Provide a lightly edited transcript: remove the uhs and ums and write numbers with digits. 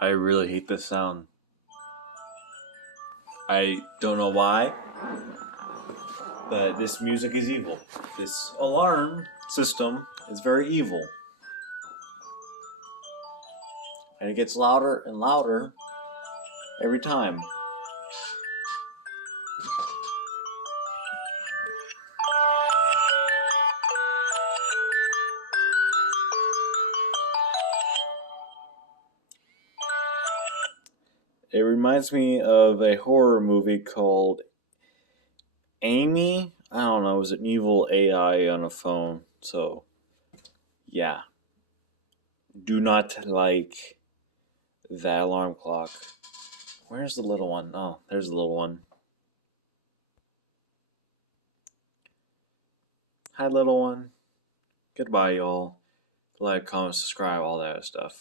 I really hate this sound. I don't know why, but this music is evil. This alarm system is very evil. And it gets louder and louder every time. It reminds me of a horror movie called Amy. I don't know, it was an evil AI on a phone. So, yeah. Do not like that alarm clock. Where's the little one? Oh, there's the little one. Hi, little one. Goodbye, y'all. Like, comment, subscribe, all that stuff.